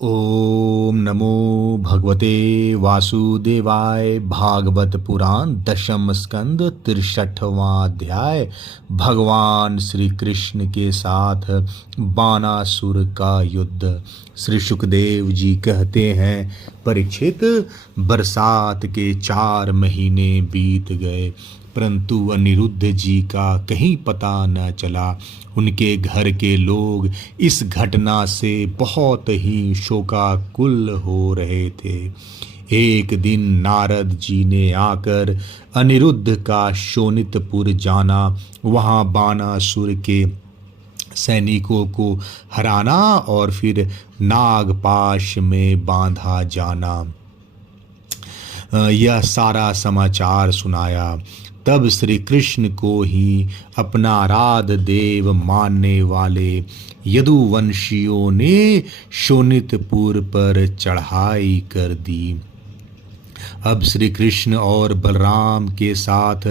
ओम नमो भगवते वासुदेवाय। भागवत पुराण दशम स्कंद 63वां अध्याय। भगवान श्री कृष्ण के साथ बानासुर का युद्ध। श्री सुखदेव जी कहते हैं, परीक्षित, बरसात के 4 महीने बीत गए परंतु अनिरुद्ध जी का कहीं पता न चला। उनके घर के लोग इस घटना से बहुत ही शोकाकुल हो रहे थे। एक दिन नारद जी ने आकर अनिरुद्ध का शोणितपुर जाना, वहाँ बानासुर के सैनिकों को हराना और फिर नागपाश में बांधा जाना, यह सारा समाचार सुनाया। तब श्री कृष्ण को ही अपना आराध्य देव मानने वाले यदुवंशियों ने शोणितपुर पर चढ़ाई कर दी। अब श्री कृष्ण और बलराम के साथ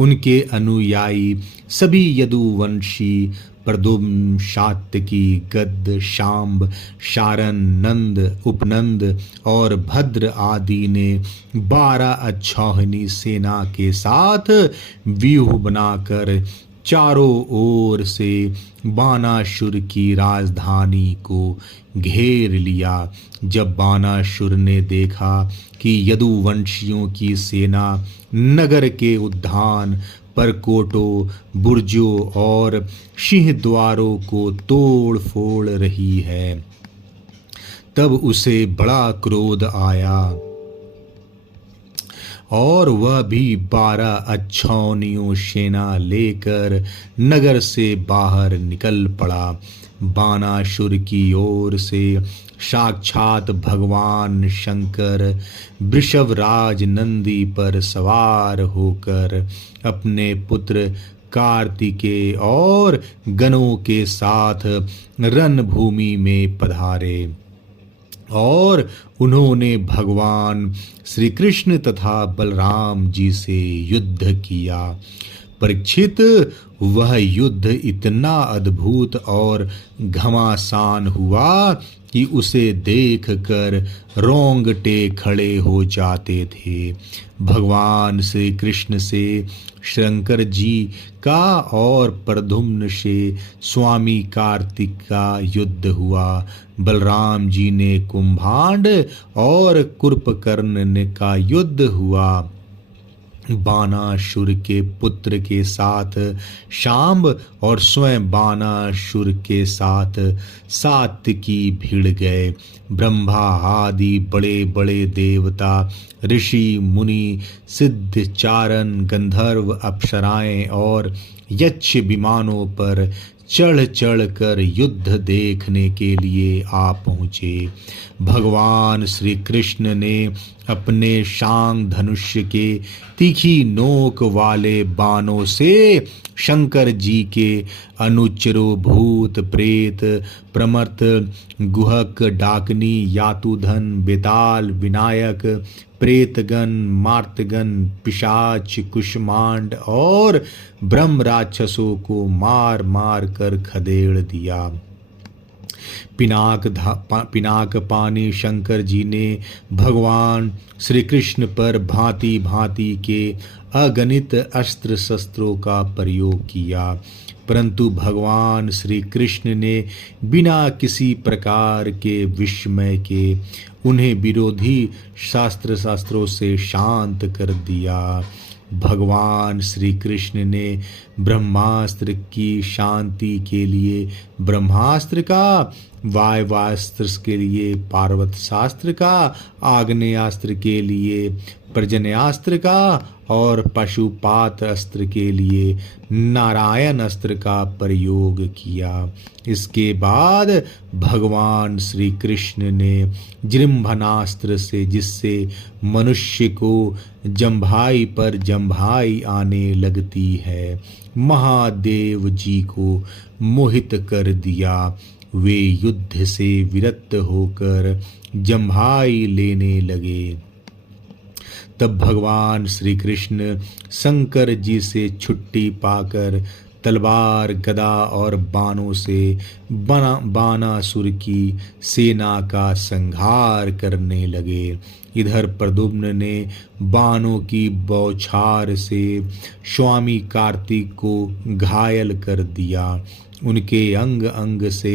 उनके अनुयायी सभी यदुवंशी प्रद्युम्न, सात्यकी, गद्द, शांब, शारन, नंद, उपनंद और भद्र आदि ने 12 अक्षौहिणी सेना के साथ व्यूह बनाकर चारों ओर से बानासुर की राजधानी को घेर लिया। जब बानासुर ने देखा कि यदुवंशियों की सेना नगर के उद्यान परकोटों, बुर्जों और सिंह द्वारों को तोड़ फोड़ रही है, तब उसे बड़ा क्रोध आया और वह भी 12 अक्षौहिणियों सेना लेकर नगर से बाहर निकल पड़ा। बानासुर की ओर से साक्षात भगवान शंकर वृषभराज नंदी पर सवार होकर अपने पुत्र कार्तिकेय और गणों के साथ रणभूमि में पधारे और उन्होंने भगवान श्री कृष्ण तथा बलराम जी से युद्ध किया। परीक्षित, वह युद्ध इतना अद्भुत और घमासान हुआ कि उसे देखकर रोंगटे खड़े हो जाते थे। भगवान श्री कृष्ण से शंकर जी का और प्रद्युम्न से स्वामी कार्तिक का युद्ध हुआ। बलराम जी ने कुंभांड और कुंभकर्ण का युद्ध हुआ। बानासुर के पुत्र के साथ शांब और स्वयं बानासुर के साथ सात्यकी भिड़ गए। ब्रह्मा आदि बड़े बड़े देवता, ऋषि, मुनि, सिद्ध, चारण, गंधर्व, अप्सराएं और यक्ष विमानों पर चढ़ चढ़ कर युद्ध देखने के लिए आ पहुँचे। भगवान श्री कृष्ण ने अपने शांग धनुष्य के तीखी नोक वाले बाणों से शंकर जी के अनुचरों भूत, प्रेत, प्रमर्त, गुहक, डाकनी, यातुधन, बेताल, विनायक, प्रेतगण, मार्तगण, पिशाच, कुष्मांड और ब्रह्म राक्षसों को मार मार कर खदेड़ दिया। पिनाक पानी शंकर जी ने भगवान श्री कृष्ण पर भांति भांति के अगणित अस्त्र शस्त्रों का प्रयोग किया, परंतु भगवान श्री कृष्ण ने बिना किसी प्रकार के विस्मय के उन्हें विरोधी शास्त्रों से शांत कर दिया। भगवान श्री कृष्ण ने ब्रह्मास्त्र की शांति के लिए ब्रह्मास्त्र का, वायवास्त्र के लिए पार्वतशास्त्र का, आग्नेयास्त्र के लिए पर्जन्यास्त्र का और पशुपात अस्त्र के लिए नारायण अस्त्र का प्रयोग किया। इसके बाद भगवान श्री कृष्ण ने जृंभनास्त्र से, जिससे मनुष्य को जम्भाई पर जम्भाई आने लगती है, महादेव जी को मोहित कर दिया। वे युद्ध से विरत होकर जम्भाई लेने लगे। तब भगवान श्री कृष्ण शंकर जी से छुट्टी पाकर तलवार गदा और बाणों से बानासुर की सेना का संहार करने लगे। इधर प्रद्युम्न ने बाणों की बौछार से स्वामी कार्तिक को घायल कर दिया। उनके अंग अंग से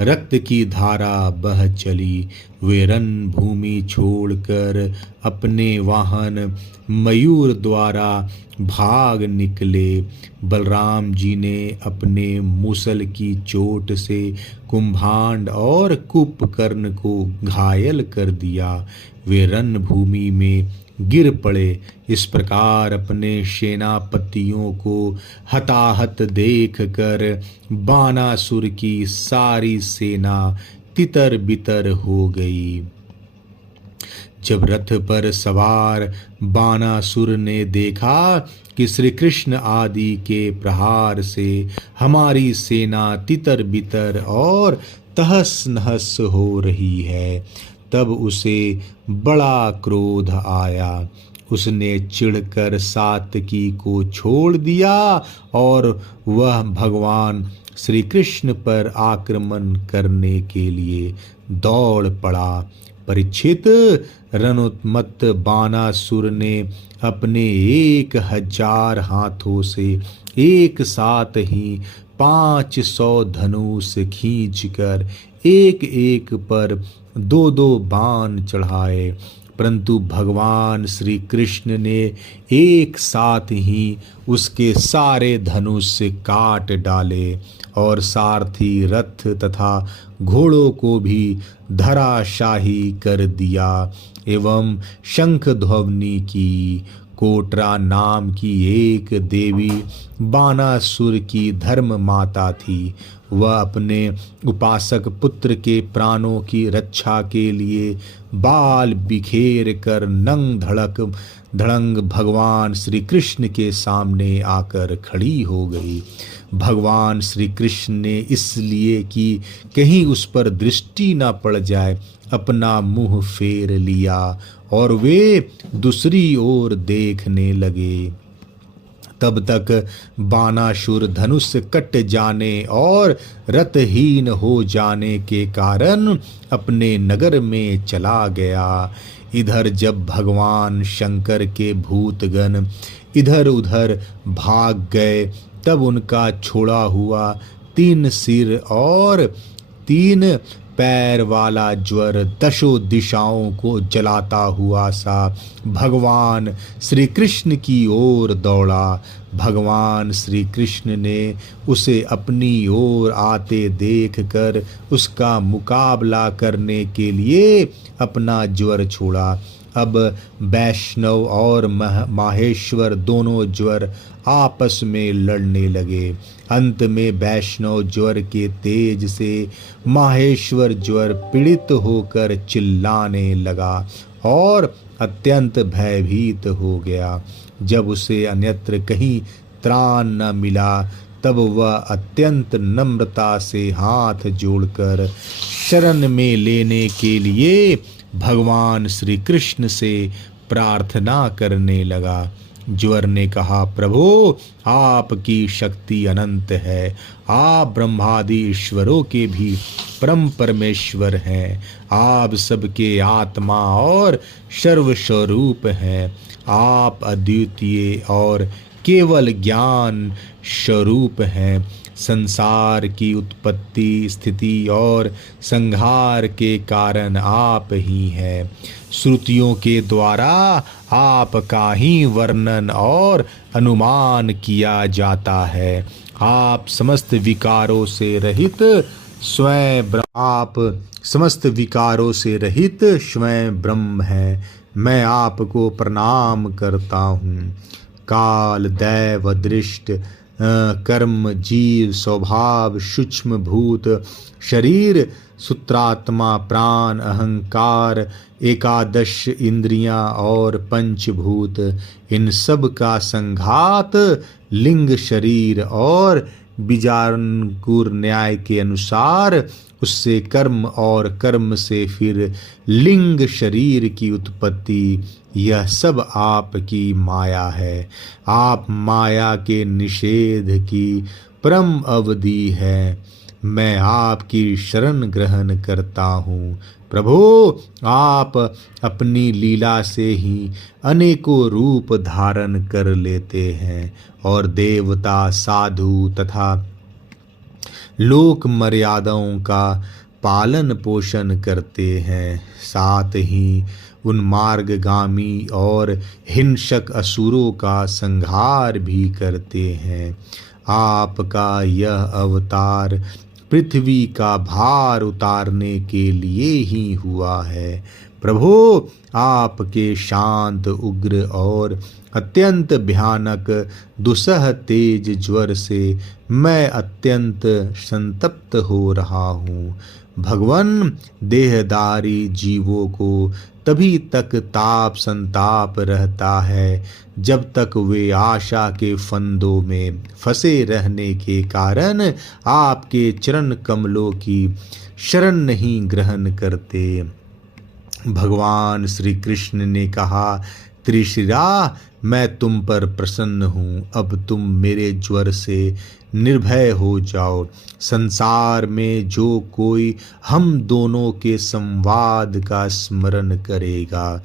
रक्त की धारा बह चली। वे रणभूमि छोड़कर अपने वाहन मयूर द्वारा भाग निकले। बलराम जी ने अपने मूसल की चोट से कुंभांड और कुंभकर्ण को घायल कर दिया। वे रणभूमि में गिर पड़े। इस प्रकार अपने सेनापतियों को हताहत देखकर बानासुर की सारी सेना तितर बितर हो गई। जब रथ पर सवार बानासुर ने देखा कि श्री कृष्ण आदि के प्रहार से हमारी सेना तितर बितर और तहस नहस हो रही है, तब उसे बड़ा क्रोध आया। उसने चिढ़कर सात्यकी को छोड़ दिया और वह भगवान श्री कृष्ण पर आक्रमण करने के लिए दौड़ पड़ा। परीक्षित, रणोन्मत्त बानासुर ने अपने 1000 हाथों से एक साथ ही 500 धनुष खींचकर एक एक पर 2-2 बाण चढ़ाए, परंतु भगवान श्री कृष्ण ने एक साथ ही उसके सारे धनुष काट डाले और सारथी, रथ तथा घोड़ों को भी धराशाही कर दिया। एवं शंख ध्वनि की कोटरा नाम की एक देवी बानासुर की धर्म माता थी। वह अपने उपासक पुत्र के प्राणों की रक्षा के लिए बाल बिखेर कर नंग धड़ंग भगवान श्री कृष्ण के सामने आकर खड़ी हो गई। भगवान श्री कृष्ण ने इसलिए कि कहीं उस पर दृष्टि न पड़ जाए अपना मुंह फेर लिया और वे दूसरी ओर देखने लगे। तब तक बानासुर धनुष कट जाने और रथहीन हो जाने के कारण अपने नगर में चला गया। इधर जब भगवान शंकर के भूतगण इधर उधर भाग गए, तब उनका छोड़ा हुआ 3 सिर और 3 पैर वाला ज्वर 10 दिशाओं को जलाता हुआ सा भगवान श्री कृष्ण की ओर दौड़ा। भगवान श्री कृष्ण ने उसे अपनी ओर आते देखकर उसका मुकाबला करने के लिए अपना ज्वर छोड़ा। अब वैष्णव और माहेश्वर दोनों ज्वर आपस में लड़ने लगे। अंत में वैष्णव ज्वर के तेज से माहेश्वर ज्वर पीड़ित होकर चिल्लाने लगा और अत्यंत भयभीत हो गया। जब उसे अन्यत्र कहीं त्राण न मिला, तब वह अत्यंत नम्रता से हाथ जोड़कर शरण में लेने के लिए भगवान श्री कृष्ण से प्रार्थना करने लगा। ज्वर ने कहा, प्रभो, आपकी शक्ति अनंत है। आप ब्रह्मादि ईश्वरों के भी परम परमेश्वर हैं। आप सबके आत्मा और सर्वस्वरूप हैं। आप अद्वितीय और केवल ज्ञान स्वरूप हैं। संसार की उत्पत्ति, स्थिति और संहार के कारण आप ही हैं। श्रुतियों के द्वारा आपका ही वर्णन और अनुमान किया जाता है। आप समस्त विकारों से रहित स्वयं ब्रह्म हैं। मैं आपको प्रणाम करता हूँ। काल, दैव, दृष्ट, कर्म, जीव, स्वभाव, सूक्ष्म भूत, शरीर, सूत्रात्मा, प्राण, अहंकार, 11 इंद्रियां और पंचभूत, इन सब का संघात लिंग शरीर और बीजांकुर न्याय के अनुसार उससे कर्म और कर्म से फिर लिंग शरीर की उत्पत्ति, यह सब आपकी माया है। आप माया के निषेध की परम अवधि है। मैं आपकी शरण ग्रहण करता हूँ। प्रभो, आप अपनी लीला से ही अनेकों रूप धारण कर लेते हैं और देवता, साधु तथा लोक मर्यादाओं का पालन पोषण करते हैं। साथ ही उन्मार्गगामी और हिंसक असुरों का संहार भी करते हैं। आपका यह अवतार पृथ्वी का भार उतारने के लिए ही हुआ है। प्रभो, आपके शांत, उग्र और अत्यंत भयानक दुसह तेज ज्वर से मैं अत्यंत संतप्त हो रहा हूँ। भगवान, देहधारी जीवों को तभी तक ताप संताप रहता है जब तक वे आशा के फंदों में फंसे रहने के कारण आपके चरण कमलों की शरण नहीं ग्रहण करते। भगवान श्री कृष्ण ने कहा, त्रिशिरा, मैं तुम पर प्रसन्न हूँ। अब तुम मेरे ज्वर से निर्भय हो जाओ। संसार में जो कोई हम दोनों के संवाद का स्मरण करेगा,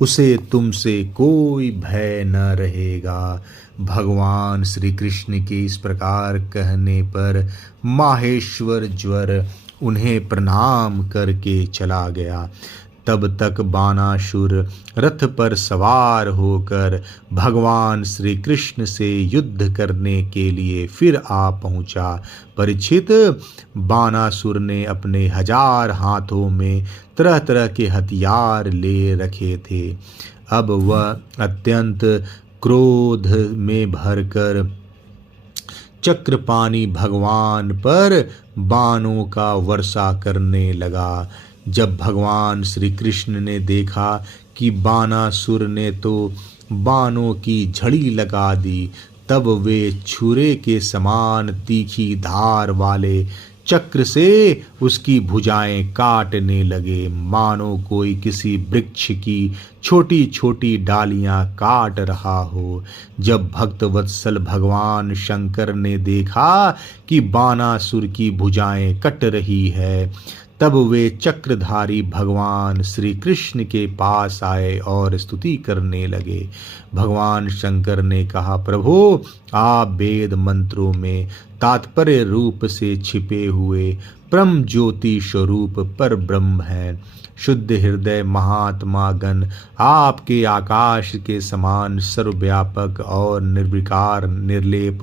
उसे तुमसे कोई भय न रहेगा। भगवान श्री कृष्ण के इस प्रकार कहने पर माहेश्वर ज्वर उन्हें प्रणाम करके चला गया। तब तक बानासुर रथ पर सवार होकर भगवान श्री कृष्ण से युद्ध करने के लिए फिर आ पहुंचा। परीक्षित, बानासुर ने अपने 1000 हाथों में तरह तरह के हथियार ले रखे थे। अब वह अत्यंत क्रोध में भरकर चक्रपाणी भगवान पर बाणों का वर्षा करने लगा। जब भगवान श्री कृष्ण ने देखा कि बानासुर ने तो बाणों की झड़ी लगा दी, तब वे छुरे के समान तीखी धार वाले चक्र से उसकी भुजाएं काटने लगे, मानो कोई किसी वृक्ष की छोटी छोटी डालियां काट रहा हो। जब भक्त वत्सल भगवान शंकर ने देखा कि बानासुर की भुजाएं कट रही है, तब वे चक्रधारी भगवान श्री कृष्ण के पास आए और स्तुति करने लगे। भगवान शंकर ने कहा, प्रभो, आप वेद मंत्रों में तात्पर्य रूप से छिपे हुए परम ज्योति स्वरूप पर ब्रह्म हैं। शुद्ध हृदय महात्मा गण आपके आकाश के समान सर्वव्यापक और निर्विकार निर्लेप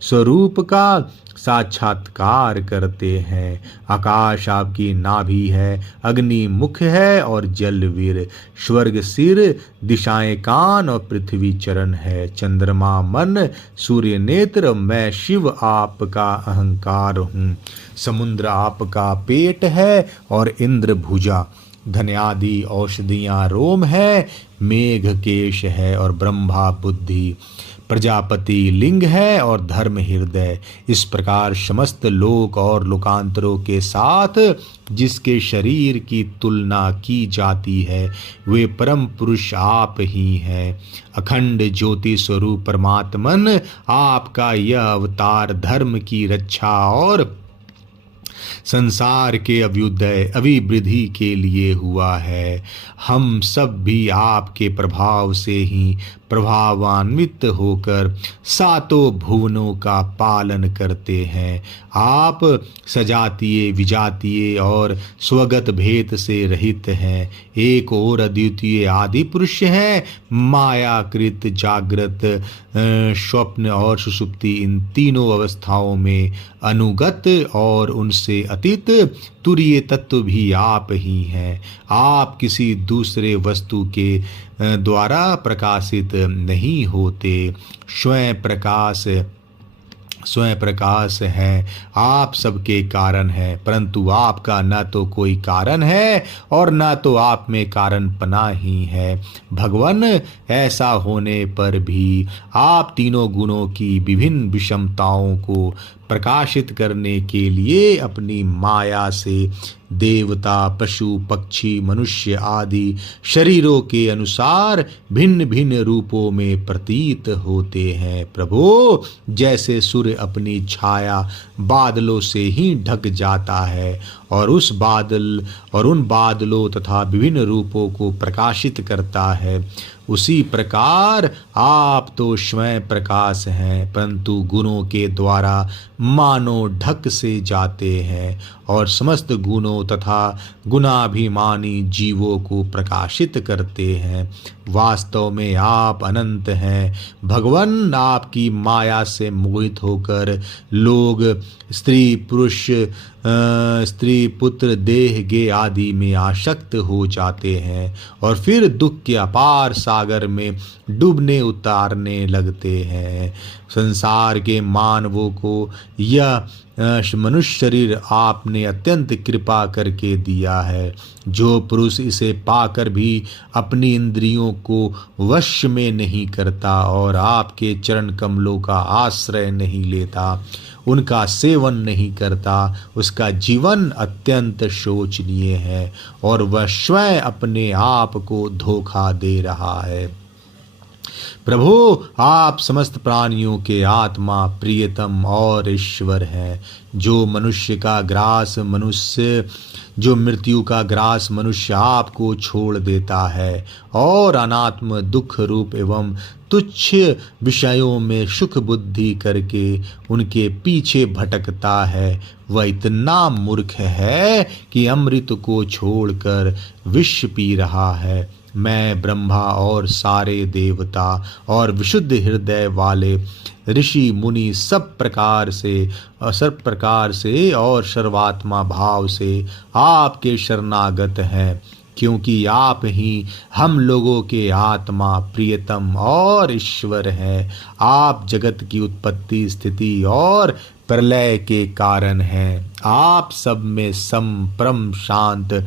स्वरूप का साक्षात्कार करते हैं। आकाश आपकी नाभि है, अग्नि मुख है और जल वीर, स्वर्ग सिर, दिशाएं कान और पृथ्वी चरण है। चंद्रमा मन, सूर्य नेत्र, मैं शिव आपका अहंकार हूँ। समुद्र आपका पेट है और इंद्र भुजा। धन्यादि औषधियाँ रोम है, मेघ केश है और ब्रह्मा बुद्धि। प्रजापति लिंग है और धर्म हृदय। इस प्रकार समस्त लोक और लोकांतरों के साथ जिसके शरीर की तुलना की जाती है, वे परम पुरुष आप ही हैं। अखंड ज्योति स्वरूप परमात्मन, आपका यह अवतार धर्म की रक्षा और संसार के अभ्युदय अभिवृद्धि के लिए हुआ है। हम सब भी आपके प्रभाव से ही प्रभावान्वित होकर सातों भुवनों का पालन करते हैं। आप सजातीय विजातीय और स्वगत भेद से रहित हैं। एक और अद्वितीय आदि पुरुष हैं। मायाकृत जागृत, स्वप्न और सुषुप्ति, इन तीनों अवस्थाओं में अनुगत और उनसे अतीत तुरीय तत्व भी आप ही हैं। आप किसी दूसरे वस्तु के द्वारा प्रकाशित नहीं होते। स्वयं प्रकाश है। आप सबके कारण है, परंतु आपका न तो कोई कारण है और न तो आप में कारण पना ही है। भगवान, ऐसा होने पर भी आप तीनों गुणों की विभिन्न विषमताओं को प्रकाशित करने के लिए अपनी माया से देवता, पशु, पक्षी, मनुष्य आदि शरीरों के अनुसार भिन्न भिन्न रूपों में प्रतीत होते हैं। प्रभो, जैसे सूर्य अपनी छाया बादलों से ही ढक जाता है और उन बादलों तथा विभिन्न रूपों को प्रकाशित करता है, उसी प्रकार आप तो स्वयं प्रकाश हैं, परंतु गुणों के द्वारा मानो ढक से जाते हैं और समस्त गुणों तथा गुणाभिमानी जीवों को प्रकाशित करते हैं। वास्तव में आप अनंत हैं भगवान। आपकी माया से मोहित होकर लोग स्त्री पुत्र देह गे आदि में आसक्त हो जाते हैं और फिर दुख के अपार सागर में डूबने उतारने लगते हैं। संसार के मानवों को यह मनुष्य शरीर आपने अत्यंत कृपा करके दिया है। जो पुरुष इसे पाकर भी अपनी इंद्रियों को वश में नहीं करता और आपके चरण कमलों का आश्रय नहीं लेता, उनका सेवन नहीं करता, उसका जीवन अत्यंत शोचनीय है और वह स्वयं अपने आप को धोखा दे रहा है। प्रभु, आप समस्त प्राणियों के आत्मा, प्रियतम और ईश्वर हैं। जो मृत्यु का ग्रास मनुष्य आपको छोड़ देता है और अनात्म दुख रूप एवं तुच्छ विषयों में सुख बुद्धि करके उनके पीछे भटकता है, वह इतना मूर्ख है कि अमृत को छोड़कर विष पी रहा है। मैं ब्रह्मा और सारे देवता और विशुद्ध हृदय वाले ऋषि मुनि सब प्रकार से और सर्वात्मा भाव से आपके शरणागत हैं, क्योंकि आप ही हम लोगों के आत्मा, प्रियतम और ईश्वर हैं। आप जगत की उत्पत्ति, स्थिति और प्रलय के कारण हैं। आप सब में सम, परम शांत,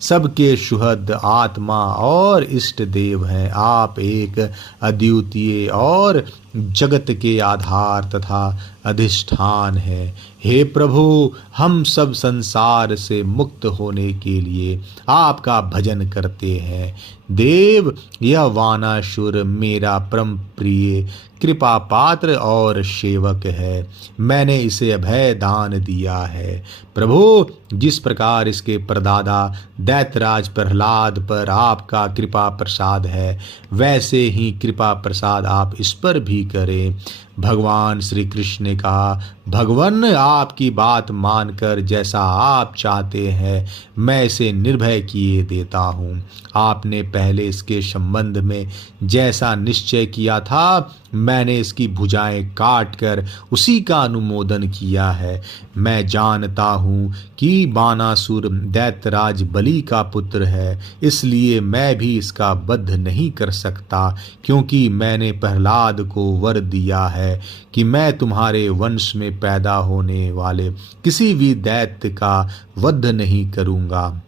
सबके सुहृद आत्मा और इष्ट देव हैं। आप एक अद्वितीय और जगत के आधार तथा अधिष्ठान है। हे प्रभु, हम सब संसार से मुक्त होने के लिए आपका भजन करते हैं। देव, यह वानासुर मेरा परम प्रिय कृपा पात्र और सेवक है। मैंने इसे अभय दान दिया है। प्रभु, जिस प्रकार इसके परदादा दैत्यराज प्रहलाद पर आपका कृपा प्रसाद है, वैसे ही कृपा प्रसाद आप इस पर भी करें। भगवान श्री कृष्ण ने कहा, भगवान, आपकी बात मानकर जैसा आप चाहते हैं मैं इसे निर्भय किए देता हूँ। आपने पहले इसके संबंध में जैसा निश्चय किया था, मैंने इसकी भुजाएं काट कर उसी का अनुमोदन किया है। मैं जानता हूँ कि बानासुर दैत्यराज बलि का पुत्र है, इसलिए मैं भी इसका वध नहीं कर सकता, क्योंकि मैंने प्रहलाद को वर दिया है कि मैं तुम्हारे वंश में पैदा होने वाले किसी भी दैत्य का वध नहीं करूँगा।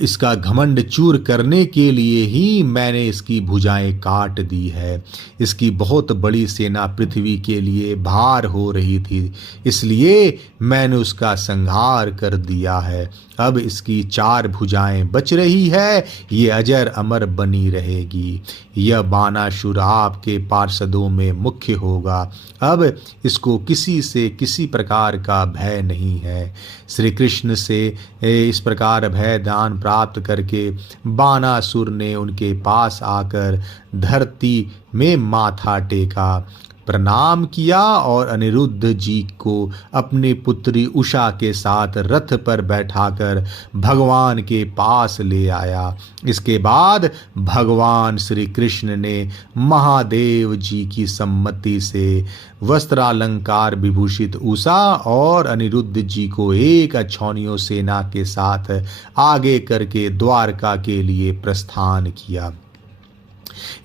इसका घमंड चूर करने के लिए ही मैंने इसकी भुजाएं काट दी है। इसकी बहुत बड़ी सेना पृथ्वी के लिए भार हो रही थी, इसलिए मैंने उसका संहार कर दिया है। अब इसकी 4 भुजाएं बच रही है, ये अजर अमर बनी रहेगी। यह बानासुर आपके पार्षदों में मुख्य होगा। अब इसको किसी से किसी प्रकार का भय नहीं है। श्री कृष्ण से इस प्रकार भय दान प्राप्त करके बानासुर ने उनके पास आकर धरती में माथा टेका, प्रणाम किया और अनिरुद्ध जी को अपनी पुत्री उषा के साथ रथ पर बैठाकर भगवान के पास ले आया। इसके बाद भगवान श्री कृष्ण ने महादेव जी की सम्मति से वस्त्रालंकार विभूषित उषा और अनिरुद्ध जी को एक अक्षौहिणी सेना के साथ आगे करके द्वारका के लिए प्रस्थान किया।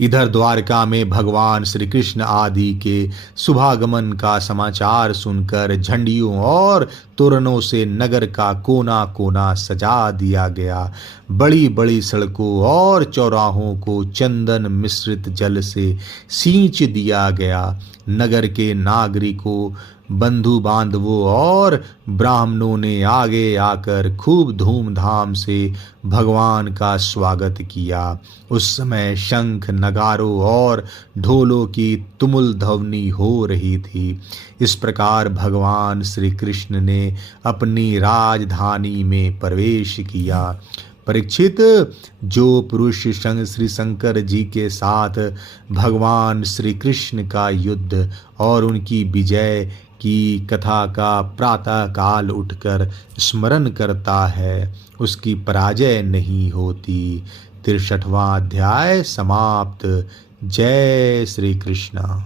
इधर द्वारका में भगवान श्री कृष्ण आदि के शुभागमन का समाचार सुनकर झंडियों और तोरणों से नगर का कोना कोना सजा दिया गया। बड़ी बड़ी सड़कों और चौराहों को चंदन मिश्रित जल से सींच दिया गया। नगर के नागरिकों बंधु बांधवों और ब्राह्मणों ने आगे आकर खूब धूमधाम से भगवान का स्वागत किया। उस समय शंख, नगारों और ढोलों की तुमुल ध्वनि हो रही थी। इस प्रकार भगवान श्री कृष्ण ने अपनी राजधानी में प्रवेश किया। परीक्षित, जो पुरुष श्री शंकर जी के साथ भगवान श्री कृष्ण का युद्ध और उनकी विजय की कथा का प्रातः काल उठकर स्मरण करता है, उसकी पराजय नहीं होती। 63वां अध्याय समाप्त। जय श्री कृष्ण।